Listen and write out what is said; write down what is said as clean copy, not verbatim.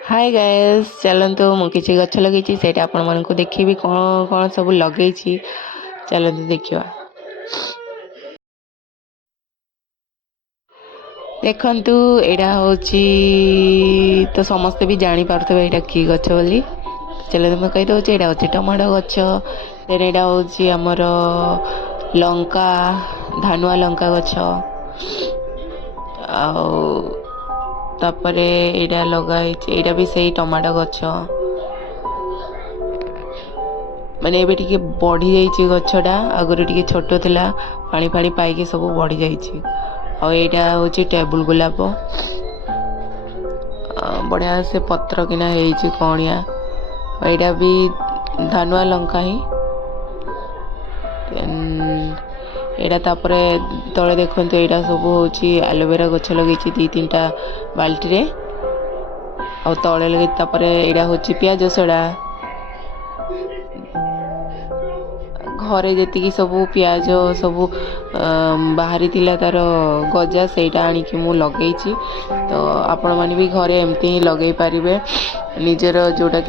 hi guys चलतु मु किसी गछ लगे से आपण मन को देखी कौन कौन सब लगे चलतु देखा देखु एटा हूँ तो समस्ते भी जानी पारे यहाँ कि गछ बोली चलो तुम्हें कही दूसरी यहाँ हूँ टमाटो गछ देन यहाँ हूँ आमर लंका धानुआ लंका गछ तापरे एटा लगाई एटा भी सही टमाटो गछ माने एबे टिके बढ़ी जाइए गछटा आगुरी टिके छोट थिला पानी फाणी पाइके सब बढ़ी जाइए और यहाँ हूँ टेबुल गोलाप बढ़िया से पत्र किना है कणिया यहाँ भी धानुआ लंका ही एटा तापरे तले देखो यहाँ सब हूँ एलोवेरा गछ लगे दी तीन टा बाल्टी रे और तले लगे तापरे यहाँ हूँ पियाज सड़ा घरे जी सब पियाज सब बाहरी थिला तार गजा सेटा आनिकी मु लगे तो आपण माने भी घरे एमती ही लगे पारिबे निजर जोटा